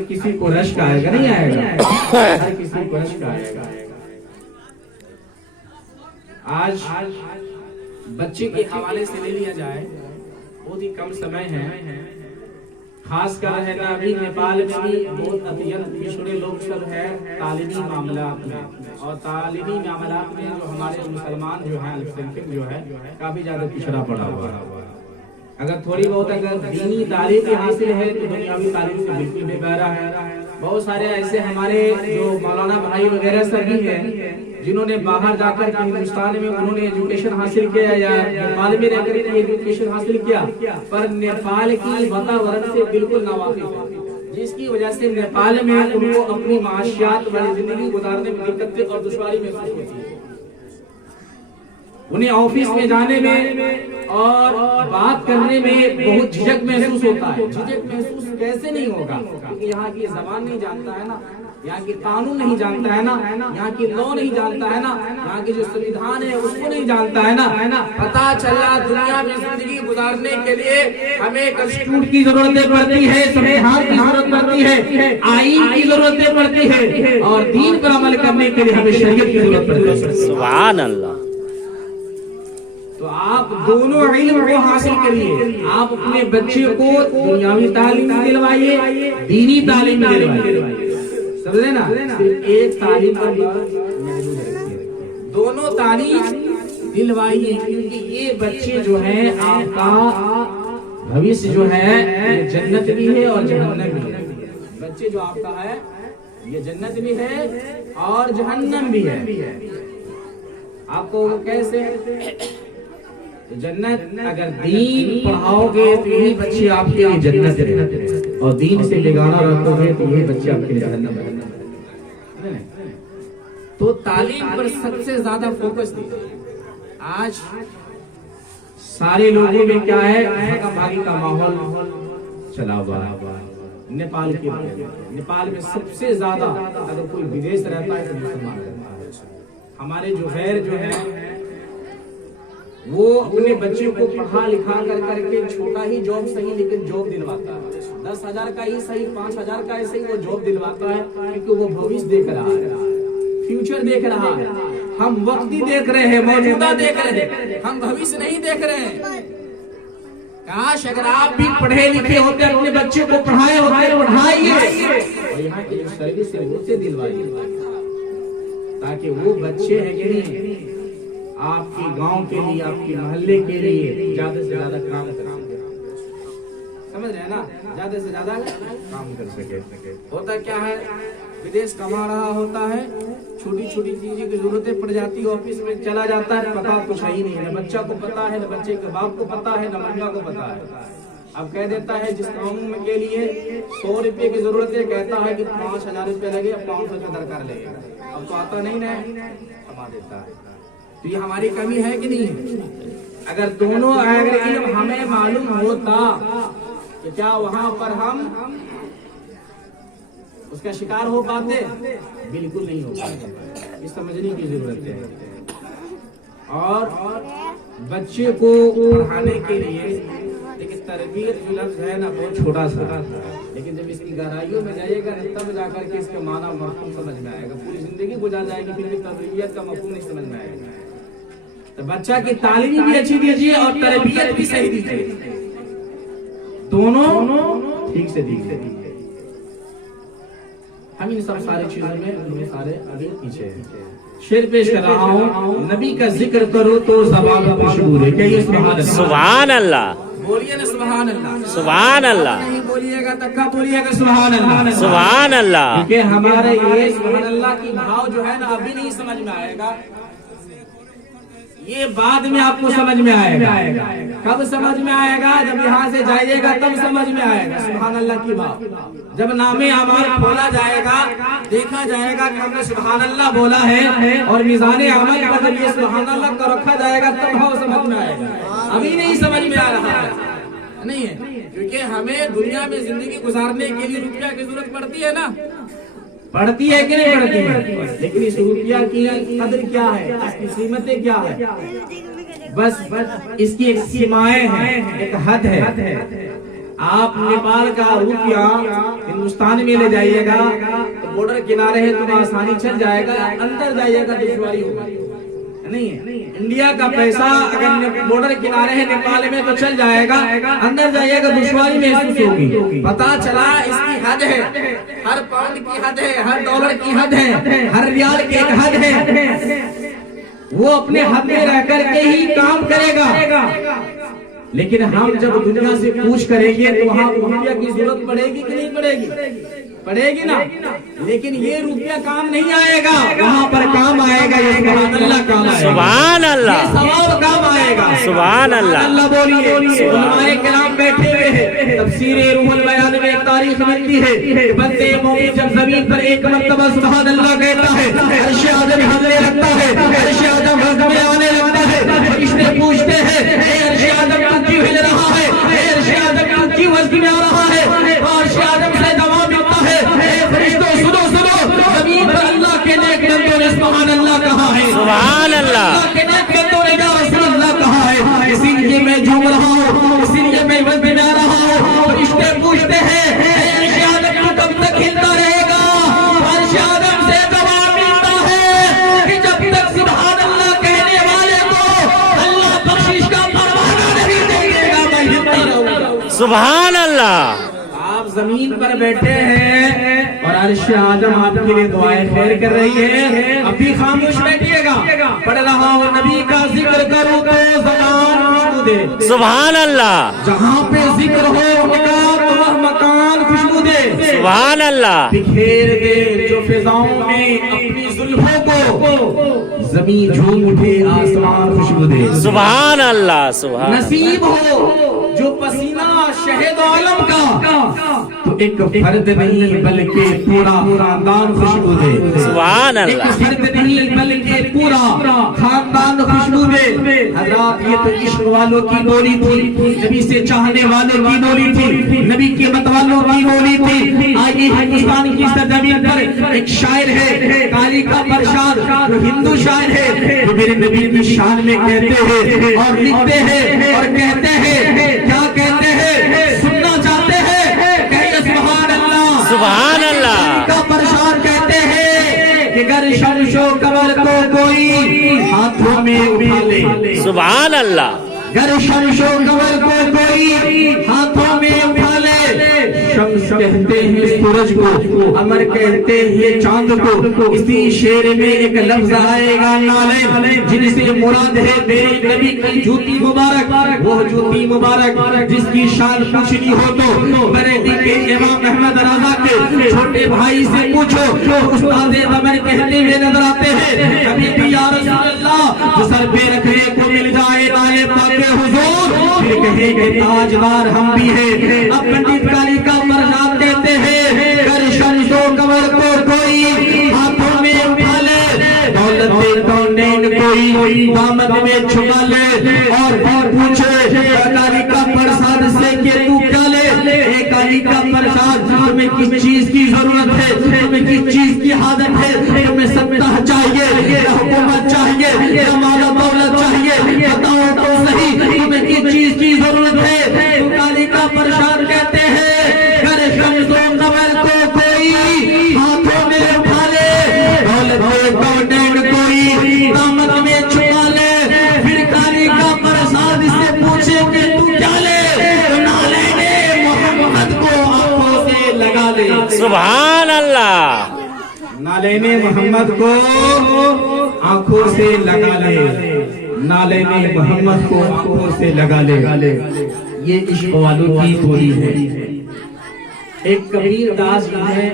ہر کسی کو رشک آئے گا، نہیں آئے گا؟ ہر کسی کو رشک آئے گا۔ آج بچے کے حوالے سے لے لیا جائے، بہت ہی کم سمے ہے، خاص کر ہے نا ابھی نیپال میں بھی بہت اطیت پچھڑے لوگ سب ہے تعلیمی معاملات میں، اور تعلیمی معاملات میں جو ہمارے مسلمان جو ہیں الپسنکھیک جو ہے کافی زیادہ پچھڑا پڑا ہوا ہے۔ اگر تھوڑی بہت اگر دینی تعلیم حاصل ہے تو دنیاوی تعلیم سے بالکل بے بہرا ہے۔ بہت سارے ایسے ہمارے جو مولانا بھائی وغیرہ سب بھی ہیں جنہوں نے باہر جا کر ہندوستان میں انہوں نے ایجوکیشن حاصل کیا یا نیپال میں رہ کر کے ایجوکیشن حاصل کیا، پر نیپال کی واتاورن سے بالکل ناواقف ہے، جس کی وجہ سے نیپال میں ان کو اپنی معاشیات والی زندگی گزارنے میں دقتیں اور دشواری محسوس ہوتی ہے۔ انہیں آفس میں جانے میں اور بات کرنے میں بہت جھجک محسوس ہوتا ہے۔ جھجک محسوس کیسے نہیں ہوگا؟ کیونکہ یہاں کی زبان نہیں جانتا ہے نا، یہاں کی قانون نہیں جانتا ہے نا، یہاں کی لا نہیں جانتا ہے نا، یہاں کی جو سنویدھان ہے اس کو نہیں جانتا ہے نا۔ پتہ چلا دنیا میں زندگی گزارنے کے لیے ہمیں کنسٹیٹیوٹ کی ضرورت پڑتی ہے، سنویدھان کی ضرورت پڑتی ہے، آئین کی ضرورت پڑتی ہے، اور دین پر عمل کرنے کے لیے ہمیں شریعت کی ضرورت پڑتی ہے۔ سبحان اللہ۔ تو آپ دونوں علم کو حاصل کریے، آپ اپنے بچے کو دنیاوی تعلیم دلوائیے، دینی تعلیم دلوائیے، سمجھے نا؟ صرف ایک تعلیم پر محدود رکھیے، دونوں تعلیم دلوائیے، کیونکہ یہ بچے جو ہیں آپ کا بھویشیہ جو ہے جنت بھی ہے اور جہنم بھی ہے۔ بچے جو آپ کا ہے یہ جنت بھی ہے اور جہنم بھی ہے۔ آپ کو کیسے جنت؟ اگر دین پڑھاؤ گے تو یہی بچے آپ کے لیے جنت ہے، اور دین سے بگاڑا رکھو گے تو یہی بچے آپ کے لیے جہنم ہے۔ تو تعلیم پر سب سے زیادہ فوکس دیجیے۔ آج سارے لوگوں میں کیا ہے، بھاگا بھاگی کا ماحول چلا ہوا ہے۔ نیپال میں سب سے زیادہ اگر کوئی بدیش رہتا ہے تو مسلمان رہتا ہے۔ ہمارے جو غیر جو ہے وہ اپنے بچے کو پڑھا لکھا کر کے چھوٹا ہی جاب صحیح لیکن جاب دلواتا ہے، 10,000 کا ہی صحیح 5,000 کا ہی صحیح وہ جاب دلواتا ہے، کیونکہ وہ بھویش دیکھ رہا ہے، فیوچر دیکھ رہا ہے۔ ہم وقتی دیکھ رہے ہیں، موجودہ دیکھ رہے ہیں، ہم بھویش نہیں دیکھ رہے ہیں۔ کاش اگر آپ بھی پڑھے لکھے ہوتے اپنے بچے کو پڑھائے ہوتے، پڑھائیے، اور یہاں کی جو سروس ہے وہ سے دلوائیے، تاکہ وہ بچے ہیں کہ نہیں آپ کی گاؤں کے لیے، آپ کی محلے کے لیے زیادہ سے زیادہ کام کر سکے۔ سمجھ رہے ہیں نا؟ زیادہ سے زیادہ کام کر سکے۔ ہوتا کیا ہے، بدیش کما رہا ہوتا ہے، چھوٹی چھوٹی چیزیں کی ضرورتیں پڑ جاتی ہے، آفس میں چلا جاتا ہے، پتا کچھ ہی نہیں، نہ بچہ کو پتا ہے، نہ بچے کے باپ کو پتا ہے، نہ ماں کو پتا ہے۔ اب کہہ دیتا ہے جس کام کے لیے 100 روپے کی ضرورت ہے، کہتا ہے کہ 5,000 روپے لگے، 500 روپے درکار لگے گا۔ اب تو آتا نہیں نا، کما دیتا ہے۔ تو یہ ہماری کمی ہے کہ نہیں ہے؟ اگر دونوں اگر علم ہمیں معلوم ہوتا کہ کیا وہاں پر ہم اس کا شکار ہو پاتے؟ بالکل نہیں ہو پاتے۔ یہ سمجھنے کی ضرورت ہے۔ اور بچے کو پڑھانے کے لیے دیکھیں، تربیت جو لفظ ہے نا بہت چھوٹا سا، لیکن جب اس کی گہرائیوں میں جائے گا تب جا کر کے اس کا معنی مفہوم سمجھ میں آئے گا۔ پوری زندگی گزار جائے گی پھر بھی تربیت کا مفہوم نہیں سمجھ میں آئے گا۔ تو بچہ کی تعلیم بھی اچھی دیجیے اور تربیت بھی صحیح دیجیے، دونوں ٹھیک سے دیجیے۔ ہم ان سب ساری چیزوں میں سارے ابھی پیچھے ہیں۔ شعر پیش کر رہا ہوں، نبی کا ذکر کرو تو زبان خوشبو ہے۔ کہیے سبحان اللہ، بولیے نا سبحان اللہ، سبحان اللہ، نہیں بولیے گا تکا بولیے گا سبحان اللہ، سبحان اللہ۔ کیونکہ ہمارے یہ سبحان اللہ کی بھاؤ جو ہے نا ابھی نہیں سمجھ میں آئے گا، یہ بعد میں آپ کو سمجھ میں آئے گا۔ کب سمجھ میں آئے گا؟ جب یہاں سے جائیے گا تب سمجھ میں آئے گا سبحان اللہ کی بات۔ جب نام اعمال کھولا جائے گا، دیکھا جائے گا کہ ہم نے سبحان اللہ بولا ہے، اور میزان عمل پر جب یہ سبحان اللہ کا رکھا جائے گا تب ہم سمجھ میں آئے گا۔ ابھی نہیں سمجھ میں آ رہا ہے، نہیں ہے، کیونکہ ہمیں دنیا میں زندگی گزارنے کے لیے روپیہ کی ضرورت پڑتی ہے نا، پڑھتی ہے کہ نہیں پڑھتی ہے؟ لیکن اس روپیہ کی قدر کیا ہے، اس کی قیمتیں کیا ہے؟ بس اس کی ایک سیمائیں ہیں، ایک حد ہے۔ آپ نیپال کا روپیہ ہندوستان میں لے جائیے گا تو بارڈر کنارے ہے تو آسانی چل جائے گا، اندر جائیے گا دشواری ہوگی، نہیں ہے۔ انڈیا کا پیسہ اگر بارڈر کنارے ہے نیپال میں تو چل جائے گا، اندر جائیے گا دشواری محسوس ہوگی۔ پتا چلا اس کی حد ہے، ہر پاؤنڈ کی حد ہے، ہر ڈالر کی حد ہے، ہر ریال کی ایک حد ہے، وہ اپنے حد میں رہ کر کے ہی کام کرے گا۔ لیکن ہم جب دنیا سے پوچھ کریں گے تو وہاں روپیہ کی ضرورت پڑے گی کہ نہیں پڑے گی؟ پڑے گی نا، لیکن یہ روپیہ کام نہیں آئے گا، وہاں پر کام آئے گا، یہ سبحان اللہ کام آئے گا، سبحان اللہ، یہ ثواب کام آئے گا، سبحان اللہ۔ اللہ بولیے۔ علماء کرام بیٹھے ہوئے ہیں، تفسیر روح البیان میں ایک تاریخ ملتی ہے کہ بندے مومن جب زمین پر ایک مرتبہ سبحان اللہ کہتا ہے، عرش اعظم ہلنے لگتا ہے، عرش اعظم حضم میں آنے لگتا ہے، فرشتے پوچھتے ہیں اے عرش اعظم تو کیوں ہل رہا ہے، اے عرش اعظم تو کیوں حضم میں آ رہا ہے؟ عرش اعظم سے جواب ملتا ہے اے فرشتوں سنو سنو، زمین پر اللہ کے نیک بندوں نے سبحان اللہ کہا ہے، سبحان اللہ، اللہ کے نیک بندوں نے یا رسول اللہ کہا ہے، اسی لیے میں جھوم رہا ہوں، اسی لیے میں حضم میں آ رہا ہوں۔ فرشتے پوچھتے ہیں اے عرش اعظم تو کب تک ہلتا رہے گا؟ عرش اعظم سے جواب ملتا ہے کہ جب تک سبحان اللہ کہنے والے کو اللہ بخشش کا پروانہ نہیں دے گا میں ہلتا رہوں گا۔ سبحان اللہ۔ آپ زمین پر بیٹھے ہیں اور عرش اعظم آپ کے لیے دعائیں خیر کر رہی ہے، اب بھی خاموش بیٹھیے گا، پڑھ رہا ہوں نبی کا ذکر کروں تو زبان خوشبو دے، سبحان اللہ، جہاں پہ ذکر ہو ان کا تو وہ مکان خوشبو دے، سبحان اللہ، بکھیر دے جو فضاؤں میں اپنی زلفوں کو، زمین جھوم اٹھے آسمان خوشبو دے، سبحان اللہ، سبحان اللہ، نصیب ہو جو پسینہ شہد عالم کا تو ایک فرد نہیں بلکہ پورا خاندان خوشبو دے، سبحان ایک اللہ، فرد نہیں بلکہ پورا خاندان خوشبو دے۔ حضرات یہ تو عشق والوں کی بولی تھی، نبی سے چاہنے والوں کی بولی تھی، نبی کی مت والوں کی بولی تھی۔ آئیے ہندوستان کی سرزمین پر ایک شاعر ہے کالی کا پرشاد، جو ہندو شاعر ہے، جو میرے نبی کی شان میں کہتے ہیں اور لکھتے ہیں اور کہتے ہیں، کیا کہتے ہیں؟ سننا چاہتے ہیں؟ کہیے سبحان اللہ، سبحان اللہ، کا پرشاد کہتے ہیں کہ گر شمس و قمر کو کوئی ہاتھوں میں اٹھا لے، سبحان اللہ، گر شمس و قمر کو کوئی ہاتھوں میں اٹھا لے، شمس کہتے ہیں سورج کو، قمر کہتے ہیں چاند کو، اسی شعر میں ایک لفظ آئے گا نالین، جن سے مراد ہے میرے نبی کی جوتی مبارک، وہ جوتی مبارک جس کی شان پوچھنی ہو تو بریلی کے امام احمد رضا کے چھوٹے بھائی سے پوچھو، استاد زمر کہتے ہوئے نظر آتے ہیں کبھی بھی یا رسول اللہ جو سر پہ رکھنے کو مل جائے لائے پاک حضور، پھر کہیں کہ تاجدار ہم بھی ہیں۔ اب پنڈت کالی کا پرشاد کہتے ہیں گر شمس و قمر کو کوئی ہاتھوں میں اٹھا لے، دولت کونین کوئی دامن میں چھپا لے، اور پوچھے کالی کا پرشاد سے کہ تو کیا لے، اے کالی کا پرشاد تمہیں کس چیز کی ضرورت ہے، تمہیں کس چیز کی حاجت ہے، تمہیں سطح چاہیے، حکومت چاہیے، مال و دولت چاہیے، بتاؤ تو صحیح تمہیں کس چیز کی ضرورت ہے؟ تو کالی کا پرشاد کہتے ہیں گر شمس و قمر کو کوئی ہاتھوں میں اٹھا لے، دولت کونین کوئی دامن میں چھپا لے، پھر کالی کا پرشاد سے پوچھے کہ تو کیا لے، تو نالین محمد کو آنکھوں سے لگا لے، سبحان اللہ، نالین محمد کو آنکھوں سے لگا لے، نالین محمد کو آنکھوں سے لگا لے۔ یہ عشق والوں کی بولی ہے۔ ایک کبیر داس ہے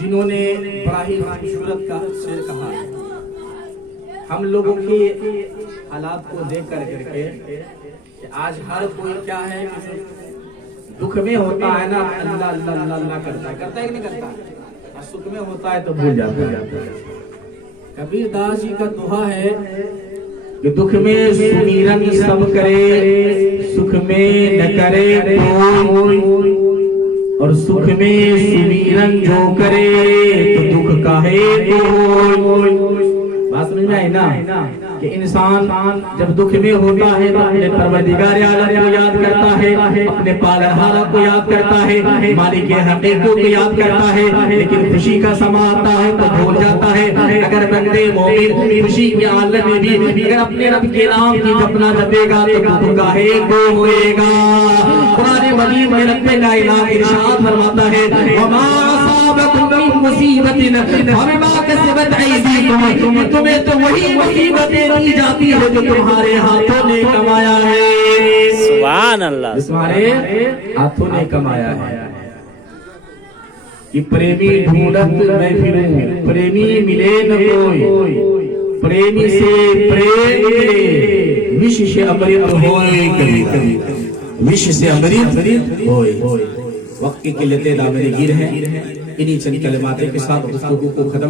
جنہوں نے بڑا ہی خوبصورت کا شعر کہا ہے۔ ہم لوگوں کی حالات کو دیکھ کر کے کہ آج ہر کوئی کیا ہے کہ دکھ میں ہوتا ہے نا اللہ اللہ اللہ اللہ کرتا ہے کہ نہیں کرتا، اور سکھ میں ہوتا ہے تو بھول جاتا ہے۔ کبیر داس جی کا دوہا ہے کہ دکھ میں سمیرن سب کرے، سکھ میں نہ کرے کوئی، اور سکھ میں سمیرن جو کرے تو دکھ کاہے کوئی۔ بات سمجھ میں آئی نا کہ انسان جب دکھ میں ہوتا ہے تو اپنے پروردگار عالم کو یاد کرتا ہے، اپنے پالنہارا کو یاد کرتا ہے، مالک حقیقت کو یاد کرتا ہے، لیکن خوشی کا سما آتا ہے تو بھول جاتا ہے۔ اگر بندے مومن خوشی کے عالم میں بھی اگر اپنے رب کے نام کی جپنا جپے گا تو دکھ گاہے کو ہوئے گا۔ قرآن مجید میں رب کائنات ارشاد فرماتا ہے وما اصابکم من مصیبت فبما کسبت ایدیکم، تمہیں تو وہی مصیبتیں دی جاتی ہے جو تمہارے ہاتھوں نے کمایا ہے، سبحان اللہ، تمہارے ہاتھوں نے کمایا ہے۔ کہ پریمی ڈھونڈت میں پھروں پریمی ملے نہ کوئی، پریمی سے پریم ملے وش سے امرت ہوئے کبھی، وش سے امرت ہوئے۔ وقت کی قلت دامن گیر ہے، انہی چند کلمات کے ساتھ گفتگو کو ختم